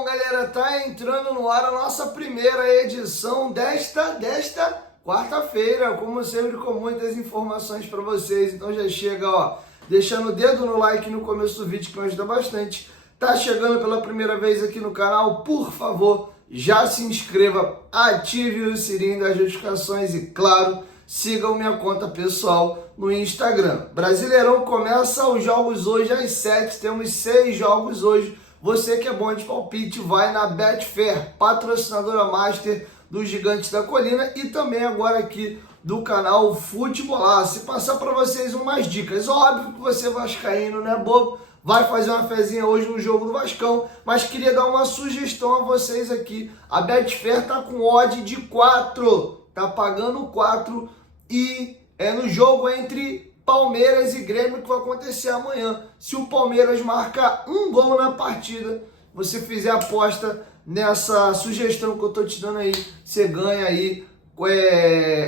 Bom, galera, tá entrando no ar a nossa primeira edição desta quarta-feira, como sempre, com muitas informações para vocês. Então já chega, ó, deixando o dedo no like no começo do vídeo, que me ajuda bastante. Tá chegando pela primeira vez aqui no canal, por favor, já se inscreva, ative o sininho das notificações e, claro, sigam minha conta pessoal no Instagram. Brasileirão começa os jogos hoje às 7, temos 6 jogos hoje. Você que é bom de palpite, vai na Betfair, patrocinadora master dos Gigantes da Colina e também agora aqui do canal Futebolaço. E passar para vocês umas dicas. Óbvio que você vascaíno, né, bobo? Vai fazer uma fezinha hoje no jogo do Vascão, mas queria dar uma sugestão a vocês aqui. A Betfair tá com odd de 4, tá pagando 4 e é no jogo entre Palmeiras e Grêmio que vai acontecer amanhã. Se o Palmeiras marcar um gol na partida, você fizer aposta nessa sugestão que eu tô te dando aí, você ganha aí,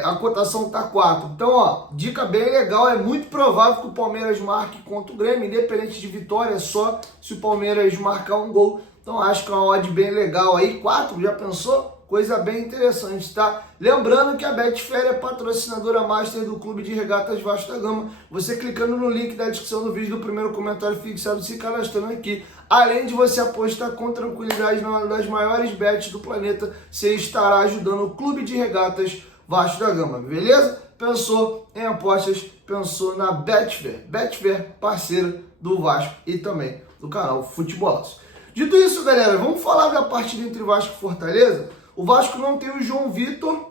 a cotação tá 4. Então, ó, dica bem legal, é muito provável que o Palmeiras marque contra o Grêmio, independente de vitória, só se o Palmeiras marcar um gol. Então, acho que é uma odd bem legal aí, 4, já pensou? Coisa bem interessante, tá? Lembrando que a Betfair é patrocinadora master do Clube de Regatas Vasco da Gama. Você clicando no link da descrição do vídeo, do primeiro comentário fixado, se cadastrando aqui. Além de você apostar com tranquilidade na das maiores bets do planeta, você estará ajudando o Clube de Regatas Vasco da Gama, beleza? Pensou em apostas, pensou na Betfair. Betfair, parceira do Vasco e também do canal Futebolaço. Dito isso, galera, vamos falar da partida entre Vasco e Fortaleza? O Vasco não tem o João Vitor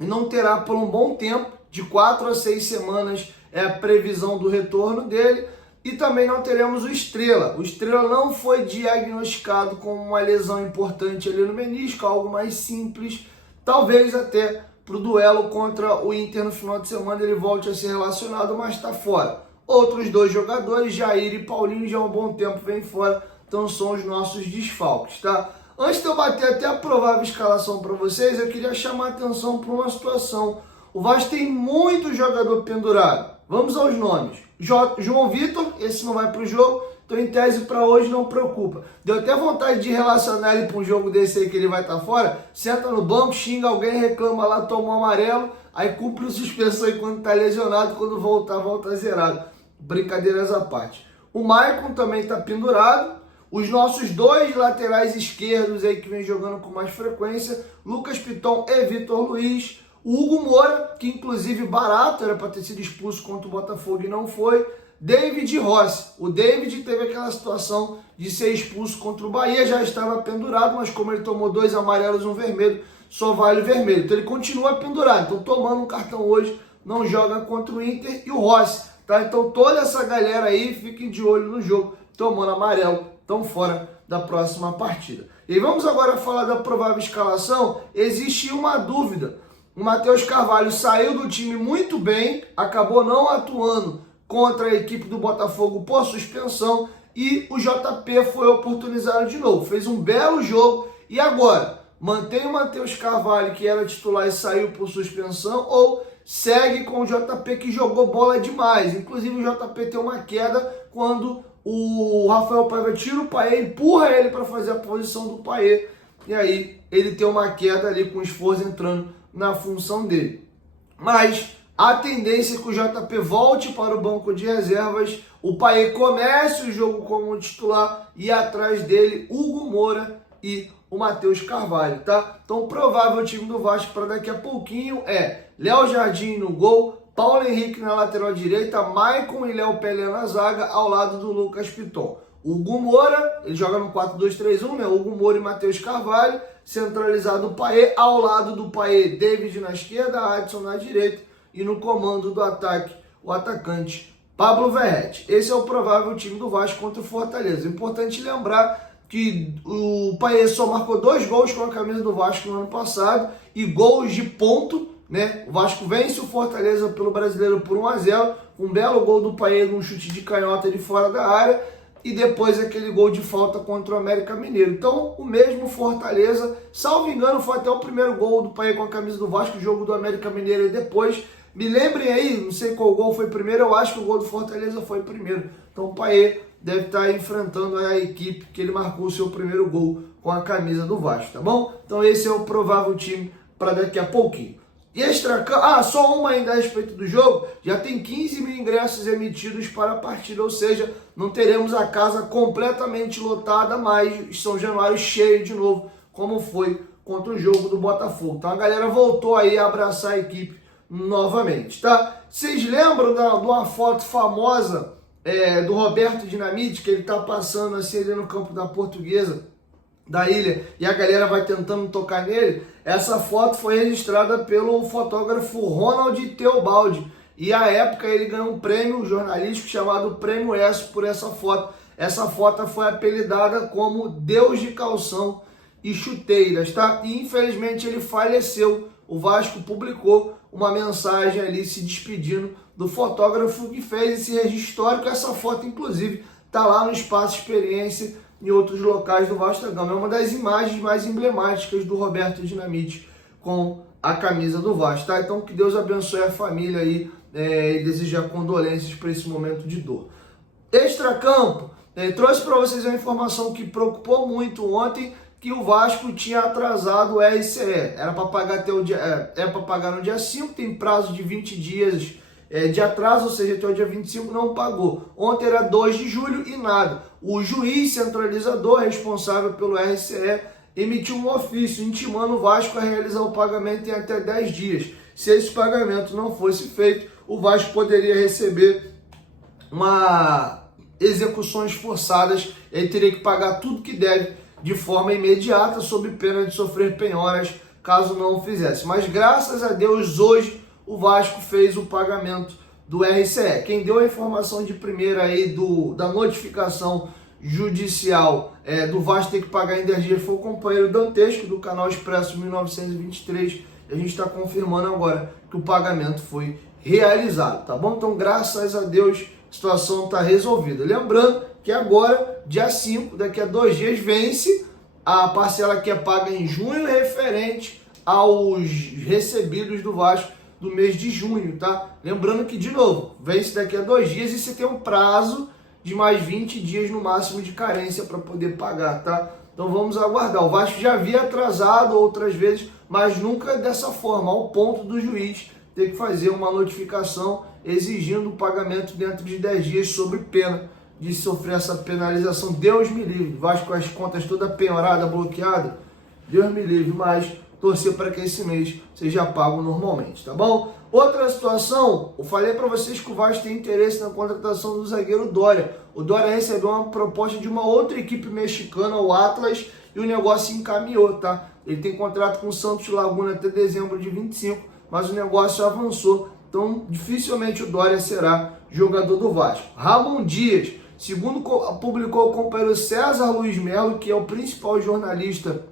e não terá por um bom tempo, de 4 a 6 semanas é a previsão do retorno dele. E também não teremos o Estrela. O Estrela não foi diagnosticado com uma lesão importante ali no menisco, algo mais simples. Talvez até para o duelo contra o Inter no final de semana ele volte a ser relacionado, mas está fora. Outros dois jogadores, Jair e Paulinho, já há um bom tempo vêm fora, então são os nossos desfalques, tá? Antes de eu bater até a provável escalação para vocês, eu queria chamar a atenção para uma situação. O Vasco tem muito jogador pendurado. Vamos aos nomes. João Vitor, esse não vai para o jogo, então em tese para hoje não preocupa. Deu até vontade de relacionar ele para um jogo desse aí que ele vai estar fora. Senta no banco, xinga alguém, reclama lá, toma um amarelo, aí cumpre o suspensão aí quando está lesionado, quando voltar, volta zerado. Brincadeiras à parte. O Maicon também está pendurado. Os nossos dois laterais esquerdos aí que vem jogando com mais frequência, Lucas Piton e Vitor Luiz. O Hugo Moura, que inclusive barato, era para ter sido expulso contra o Botafogo e não foi. David Rossi. O David teve aquela situação de ser expulso contra o Bahia, já estava pendurado, mas como ele tomou 2 amarelos e um vermelho, só vale o vermelho. Então ele continua pendurado. Então tomando um cartão hoje, não joga contra o Inter. E o Rossi, tá? Então toda essa galera aí, fiquem de olho no jogo, tomando amarelo, estão fora da próxima partida. E vamos agora falar da provável escalação. Existe uma dúvida. O Matheus Carvalho saiu do time muito bem, acabou não atuando contra a equipe do Botafogo por suspensão e o JP foi oportunizado de novo. Fez um belo jogo e agora mantém o Matheus Carvalho, que era titular e saiu por suspensão, ou segue com o JP, que jogou bola demais. Inclusive o JP tem uma queda quando o Rafael Paiva tira o Paê, empurra ele para fazer a posição do Paê e aí ele tem uma queda ali com o esforço entrando na função dele. Mas a tendência é que o JP volte para o banco de reservas, o Paê comece o jogo como titular e atrás dele Hugo Moura e o Matheus Carvalho, tá? Então provável time do Vasco para daqui a pouquinho é Léo Jardim no gol, Paulo Henrique na lateral direita, Maicon e Léo Pelé na zaga, ao lado do Lucas Piton. Hugo Moura, ele joga no 4-2-3-1, né? Hugo Moura e Matheus Carvalho, centralizado o Paê, ao lado do Paê, David na esquerda, Adson na direita, e no comando do ataque, o atacante Pablo Verrete. Esse é o provável time do Vasco contra o Fortaleza. Importante lembrar que o Paê só marcou 2 gols com a camisa do Vasco no ano passado, e gols de ponto, né? O Vasco vence o Fortaleza pelo Brasileiro por 1-0, um belo gol do Paê num chute de canhota de fora da área e depois aquele gol de falta contra o América Mineiro. Então o mesmo Fortaleza, salvo engano, foi até o primeiro gol do Paê com a camisa do Vasco, o jogo do América Mineiro e depois. Me lembrem aí, não sei qual gol foi primeiro, eu acho que o gol do Fortaleza foi primeiro. Então o Paê deve estar enfrentando a equipe que ele marcou o seu primeiro gol com a camisa do Vasco, tá bom? Então esse é o provável time para daqui a pouquinho. Só uma ainda a respeito do jogo, já tem 15 mil ingressos emitidos para a partida, ou seja, não teremos a casa completamente lotada, mas São Januário cheio de novo, como foi contra o jogo do Botafogo. Então a galera voltou aí a abraçar a equipe novamente, tá? Vocês lembram de uma foto famosa do Roberto Dinamite, que ele tá passando assim ali no campo da Portuguesa, da ilha, e a galera vai tentando tocar nele? Essa foto foi registrada pelo fotógrafo Ronald Teobaldi, e à época ele ganhou um prêmio jornalístico chamado Prêmio ESSO por essa foto. Essa foto foi apelidada como Deus de Calção e Chuteiras, tá? E infelizmente ele faleceu. O Vasco publicou uma mensagem ali se despedindo do fotógrafo que fez esse registro histórico. Essa foto, inclusive, tá lá no Espaço Experiência em outros locais do Vasco da Gama. É uma das imagens mais emblemáticas do Roberto Dinamite com a camisa do Vasco, tá? Então que Deus abençoe a família aí e desejar condolências para esse momento de dor. Extracampo, trouxe para vocês uma informação que preocupou muito ontem, que o Vasco tinha atrasado o RCE. Era para pagar até o dia, para pagar no dia 5, tem prazo de 20 dias de atraso, ou seja, até o dia 25 não pagou. Ontem era 2 de julho e nada. O juiz centralizador responsável pelo RCE emitiu um ofício intimando o Vasco a realizar o pagamento em até 10 dias. Se esse pagamento não fosse feito, o Vasco poderia receber execuções forçadas, ele teria que pagar tudo que deve de forma imediata, sob pena de sofrer penhoras caso não o fizesse. Mas graças a Deus, hoje o Vasco fez o pagamento do RCE. Quem deu a informação de primeira aí da notificação judicial do Vasco ter que pagar em 10 dias foi o companheiro Dantesco, do canal Expresso 1923. E a gente está confirmando agora que o pagamento foi realizado, tá bom? Então, graças a Deus, a situação está resolvida. Lembrando que agora, dia 5, daqui a 2 dias, vence a parcela que é paga em junho referente aos recebidos do Vasco do mês de junho, tá? Lembrando que, de novo, vence daqui a 2 dias e você tem um prazo de mais 20 dias no máximo de carência para poder pagar, tá? Então vamos aguardar. O Vasco já havia atrasado outras vezes, mas nunca dessa forma, ao ponto do juiz ter que fazer uma notificação exigindo o pagamento dentro de 10 dias sob pena de sofrer essa penalização. Deus me livre. Vasco com as contas toda penhorada, bloqueada. Deus me livre, mas torcer para que esse mês seja pago normalmente, tá bom? Outra situação, eu falei para vocês que o Vasco tem interesse na contratação do zagueiro Dória. O Dória recebeu uma proposta de uma outra equipe mexicana, o Atlas, e o negócio encaminhou, tá? Ele tem contrato com o Santos Laguna até dezembro de 25, mas o negócio avançou, então dificilmente o Dória será jogador do Vasco. Ramon Dias, segundo publicou o companheiro César Luiz Melo, que é o principal jornalista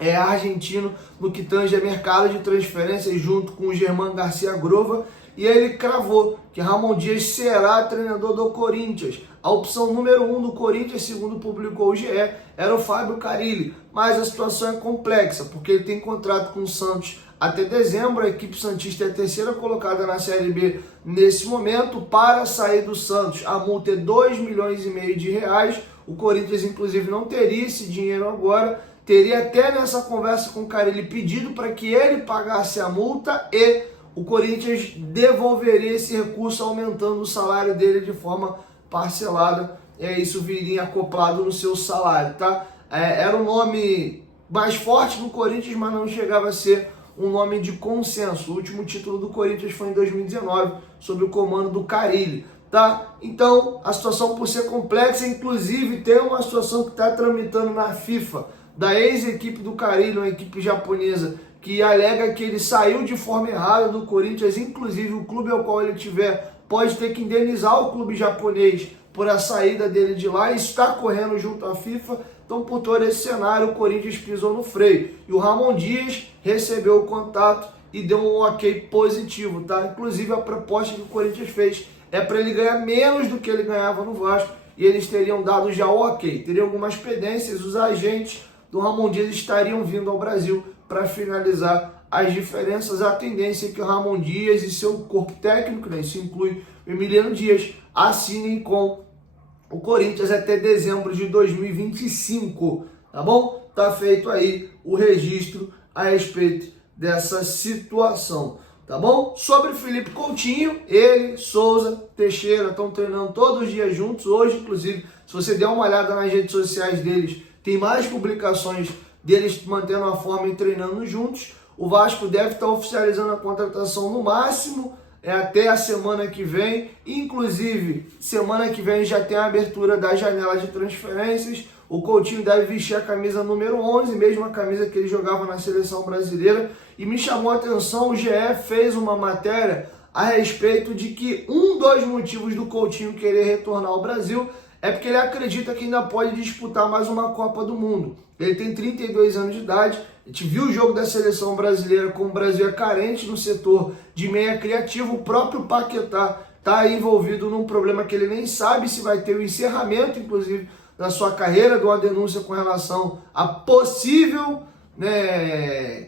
argentino no que tange a mercado de transferências, junto com o Germán Garcia Grova, e ele cravou que Ramon Dias será treinador do Corinthians. A opção número 1 do Corinthians, segundo publicou o GE, era o Fábio Carille, mas a situação é complexa, porque ele tem contrato com o Santos até dezembro. A equipe santista é a terceira colocada na Série B nesse momento. Para sair do Santos, a multa é 2,5 milhões de reais. O Corinthians, inclusive, não teria esse dinheiro agora. Teria até nessa conversa com o Carille pedido para que ele pagasse a multa e o Corinthians devolveria esse recurso, aumentando o salário dele de forma parcelada. Isso viria acoplado no seu salário, tá? Era um nome mais forte no Corinthians, mas não chegava a ser um nome de consenso. O último título do Corinthians foi em 2019, sob o comando do Carille, tá? Então, a situação, por ser complexa, inclusive tem uma situação que está tramitando na FIFA, da ex-equipe do Carille, uma equipe japonesa, que alega que ele saiu de forma errada do Corinthians. Inclusive o clube ao qual ele tiver pode ter que indenizar o clube japonês por a saída dele de lá. Isso está correndo junto à FIFA. Então, por todo esse cenário, o Corinthians pisou no freio. E o Ramon Dias recebeu o contato e deu um ok positivo, tá? Inclusive, a proposta que o Corinthians fez é para ele ganhar menos do que ele ganhava no Vasco, e eles teriam dado já o ok. Teriam algumas pendências, os agentes do Ramon Dias estariam vindo ao Brasil para finalizar as diferenças. A tendência é que o Ramon Dias e seu corpo técnico, né, isso inclui o Emiliano Dias, assinem com o Corinthians até dezembro de 2025, tá bom? Tá feito aí o registro a respeito dessa situação, tá bom? Sobre Felipe Coutinho, ele, Souza, Teixeira estão treinando todos os dias juntos. Hoje, inclusive, se você der uma olhada nas redes sociais deles, tem mais publicações deles mantendo a forma e treinando juntos. O Vasco deve estar oficializando a contratação no máximo até a semana que vem. Inclusive, semana que vem já tem a abertura da janela de transferências. O Coutinho deve vestir a camisa número 11, mesma camisa que ele jogava na seleção brasileira. E me chamou a atenção, o GE fez uma matéria a respeito de que um dos motivos do Coutinho querer retornar ao Brasil é porque ele acredita que ainda pode disputar mais uma Copa do Mundo. Ele tem 32 anos de idade. A gente viu o jogo da seleção brasileira, como o Brasil é carente no setor de meia criativo. O próprio Paquetá está envolvido num problema que ele nem sabe se vai ter o encerramento, inclusive, da sua carreira, de uma denúncia com relação a possível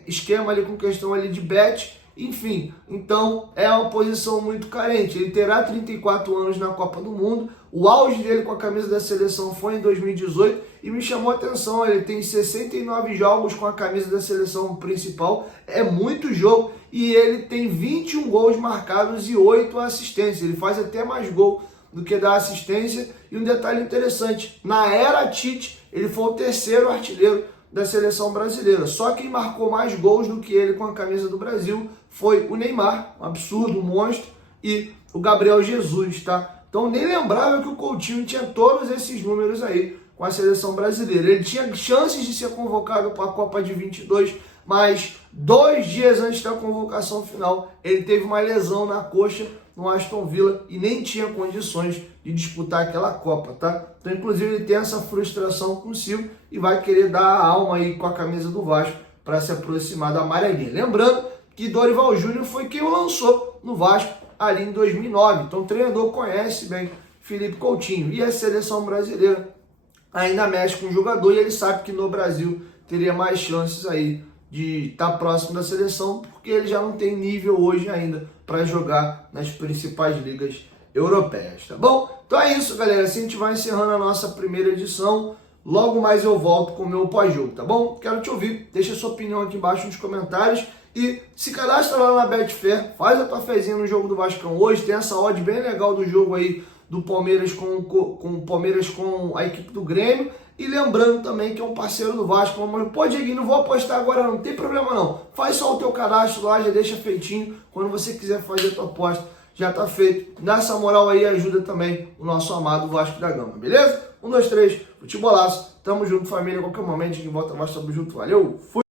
esquema ali com questão ali de bet. Enfim, então é uma posição muito carente. Ele terá 34 anos na Copa do Mundo. O auge dele com a camisa da seleção foi em 2018 e me chamou a atenção. Ele tem 69 jogos com a camisa da seleção principal, é muito jogo, e ele tem 21 gols marcados e 8 assistências. Ele faz até mais gol do que dá assistência. E um detalhe interessante, na era Tite, ele foi o terceiro artilheiro da seleção brasileira. Só quem marcou mais gols do que ele com a camisa do Brasil foi o Neymar, um absurdo, um monstro, e o Gabriel Jesus, tá? Então nem lembrava que o Coutinho tinha todos esses números aí com a seleção brasileira. Ele tinha chances de ser convocado para a Copa de 22, mas 2 dias antes da convocação final, ele teve uma lesão na coxa no Aston Villa e nem tinha condições de disputar aquela Copa, tá? Então, inclusive, ele tem essa frustração consigo e vai querer dar a alma aí com a camisa do Vasco para se aproximar da amarelinha. Lembrando que Dorival Júnior foi quem o lançou no Vasco ali em 2009. Então, o treinador conhece bem Felipe Coutinho. E a seleção brasileira ainda mexe com o jogador e ele sabe que no Brasil teria mais chances aí de estar próximo da seleção, porque ele já não tem nível hoje ainda para jogar nas principais ligas europeias, tá bom? Então é isso, galera. Assim a gente vai encerrando a nossa primeira edição. Logo mais eu volto com o meu pós-jogo, tá bom? Quero te ouvir. Deixa a sua opinião aqui embaixo nos comentários e se cadastra lá na Betfair. Faz a tua fezinha no jogo do Vascão hoje. Tem essa odd bem legal do jogo aí do Palmeiras com a equipe do Grêmio. E lembrando também que é um parceiro do Vasco. Mas, pô, Dieguinho, não vou apostar agora não tem problema não. Faz só o teu cadastro lá, já deixa feitinho. Quando você quiser fazer a tua aposta, já tá feito. Dá essa moral aí, ajuda também o nosso amado Vasco da Gama, beleza? 1, 2, 3, futebolaço. Tamo junto, família. A qualquer momento a gente volta mais, tamo junto. Valeu, fui!